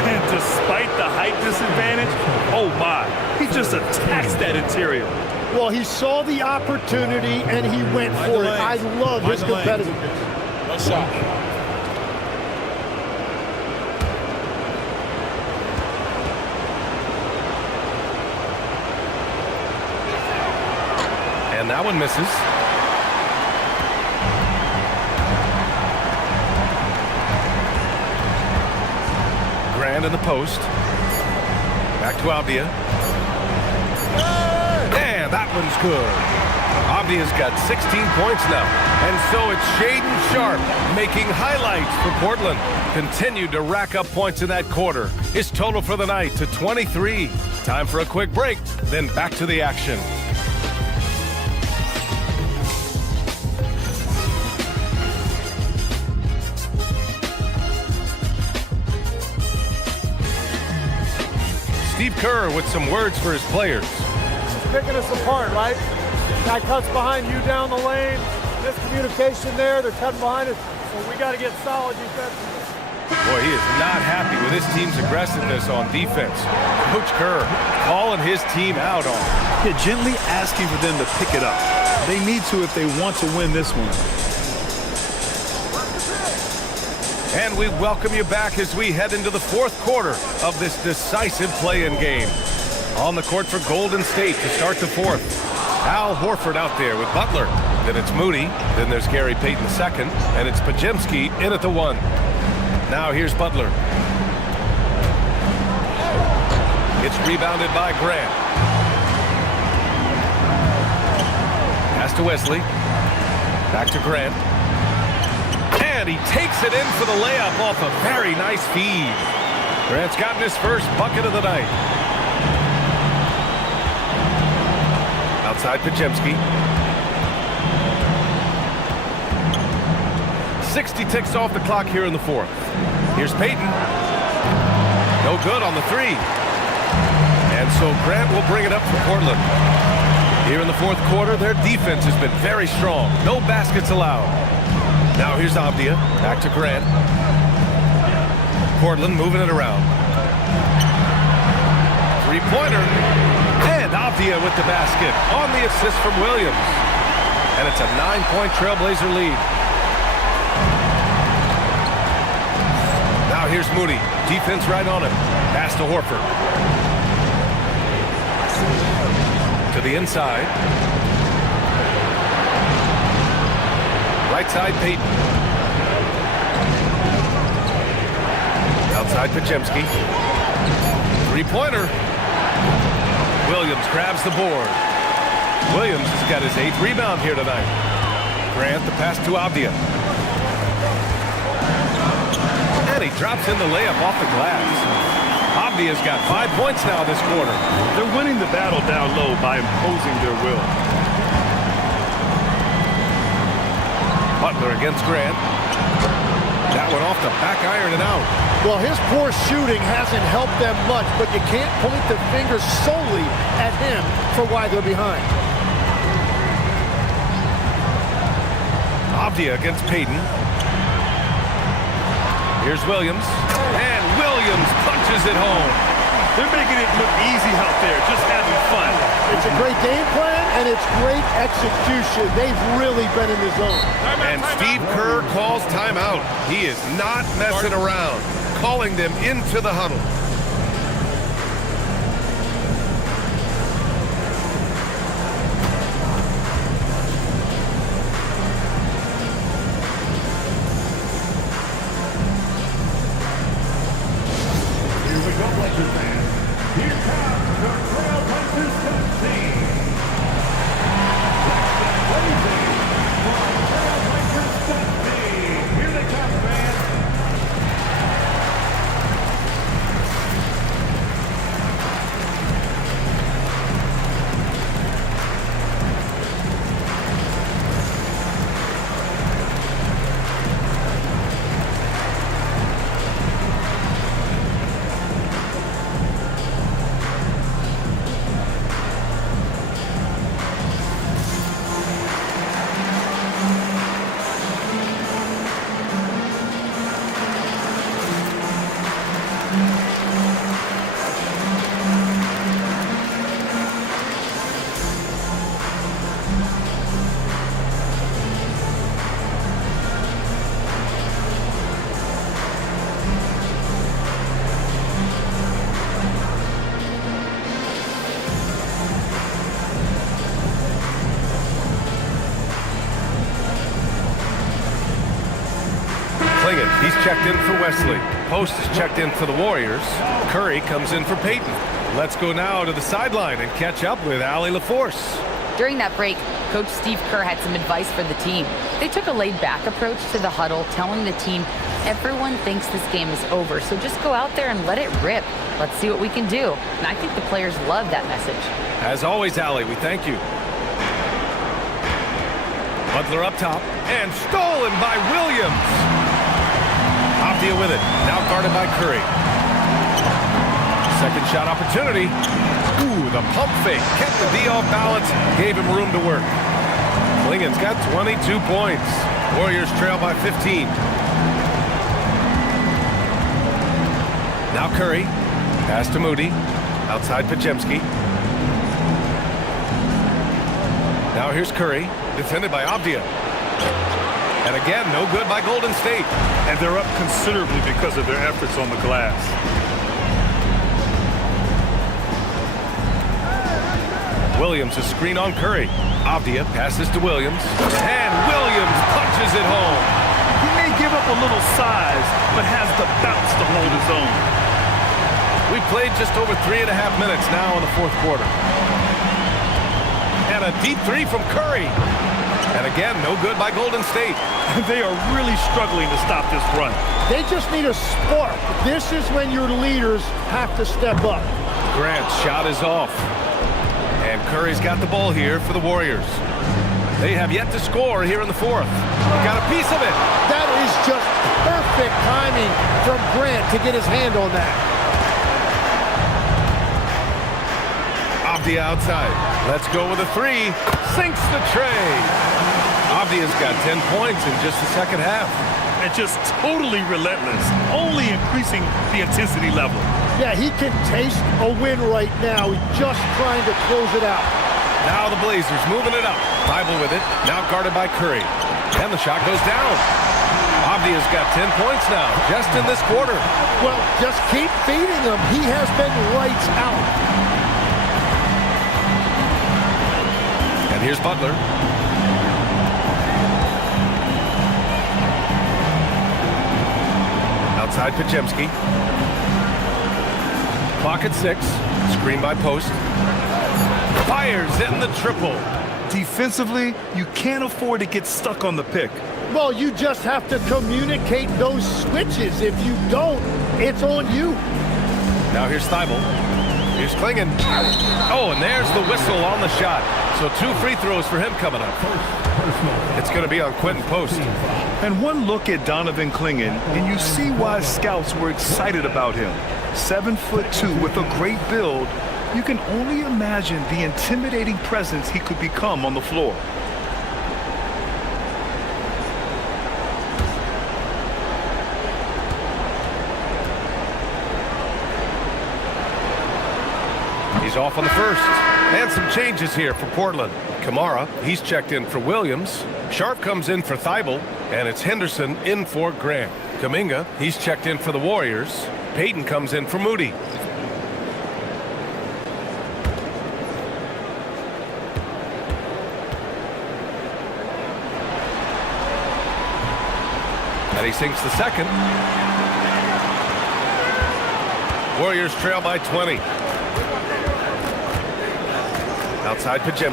And to despite the height disadvantage, oh my, he just attacks that interior. Well, he saw the opportunity and he went for it. I love his competitiveness. No shot. And that one misses. Grant in the post. Back to Avdia. And that one's good. Avdia's got 16 points now. And so it's Shaden Sharp making highlights for Portland. Continued to rack up points in that quarter. His total for the night to 23. Time for a quick break, then back to the action. Steve Kerr with some words for his players. Picking us apart, right? Guy cuts behind you down the lane. Miscommunication there. They're cutting behind us. So we got to get solid defensively. Boy, he is not happy with his team's aggressiveness on defense. Coach Kerr calling his team out on it. Yeah, gently asking for them to pick it up. They need to if they want to win this one. And we welcome you back as we head into the fourth quarter of this decisive play-in game. On the court for Golden State to start the fourth. Al Horford out there with Butler. Then it's Moody. Then there's Gary Payton II. And it's Pajemski in at the 1. Now here's Butler. It's rebounded by Grant. Pass to Wesley. Back to Grant. And he takes it in for the layup off a very nice feed. Grant's gotten his first bucket of the night. Outside Pajemski. 60 ticks off the clock here in the fourth. Here's Payton. No good on the 3. And so Grant will bring it up for Portland. Here in the fourth quarter, their defense has been very strong. No baskets allowed. Now here's Avdia. Back to Grant. Portland moving it around. Three-pointer. And Avdia with the basket on the assist from Williams. And it's a 9-point Trailblazer lead. Now here's Moody. Defense right on him. Pass to Horford. To the inside. Right side, Payton. Outside, Pajemski. Three-pointer. Williams grabs the board. Williams has got his 8th rebound here tonight. Grant the pass to Avdia. And he drops in the layup off the glass. Avdia's got 5 points now this quarter. They're winning the battle down low by imposing their will. Butler against Grant. That one off the back iron and out. Well, his poor shooting hasn't helped them much, but you can't point the finger solely at him for why they're behind. Avdia against Payton. Here's Williams. And Williams punches it home. They're making it look easy out there, just having fun. It's a great game plan, and it's great execution. They've really been in the zone. And Steve Kerr calls timeout. He is not messing around, calling them into the huddle. Here we go, Lakers fans. Here comes the Trailblazers team. Here they come, fans. checked in for Wesley. Post is checked in for the Warriors. Curry comes in for Peyton. Let's go now to the sideline and catch up with Allie LaForce. During that break, Coach Steve Kerr had some advice for the team. They took a laid-back approach to the huddle, telling the team, everyone thinks this game is over, so just go out there and let it rip. Let's see what we can do. And I think the players love that message. As always, Allie, we thank you. Butler up top, and stolen by Williams. Avdia with it, now guarded by Curry. Second shot opportunity. Ooh, the pump fake kept the D off balance, gave him room to work. Klingen's got 22 points. Warriors trail by 15. Now Curry, pass to Moody, outside Podziemski. Now here's Curry, defended by Avdia. And again, no good by Golden State. And they're up considerably because of their efforts on the glass. Williams a screen on Curry. Avdia passes to Williams. And Williams punches it home. He may give up a little size, but has the bounce to hold his own. We played just over 3.5 minutes now in the fourth quarter. And a deep three from Curry. And again, no good by Golden State. They are really struggling to stop this run. They just need a spark. This is when your leaders have to step up. Grant's shot is off. And Curry's got the ball here for the Warriors. They have yet to score here in the fourth. Got a piece of it. That is just perfect timing from Grant to get his hand on that. Avdia outside. Let's go with a three. Sinks the tray. Avdia's got 10 points in just the second half. And just totally relentless, only increasing the intensity level. Yeah, he can taste a win right now. He's just trying to close it out. Now the Blazers moving it up. Bible with it, now guarded by Curry. And the shot goes down. Avdia's got 10 points now, just in this quarter. Well, just keep feeding him. He has been lights out. And here's Butler. Outside Podziemski. Clock at 6. Screen by Post. Fires in the triple. Defensively, you can't afford to get stuck on the pick. Well, you just have to communicate those switches. If you don't, it's on you. Now here's Thibault. Here's Klingen. Oh, and there's the whistle on the shot. So 2 free throws for him coming up. It's going to be on Quentin Post. And one look at Donovan Klingen, and you see why scouts were excited about him. 7'2" with a great build. You can only imagine the intimidating presence he could become on the floor. He's off on the first. And some changes here for Portland. Kamara, he's checked in for Williams. Sharp comes in for Thibault. And it's Henderson in for Grant. Kuminga, he's checked in for the Warriors. Peyton comes in for Moody. And he sinks the second. Warriors trail by 20. Outside Podziemski.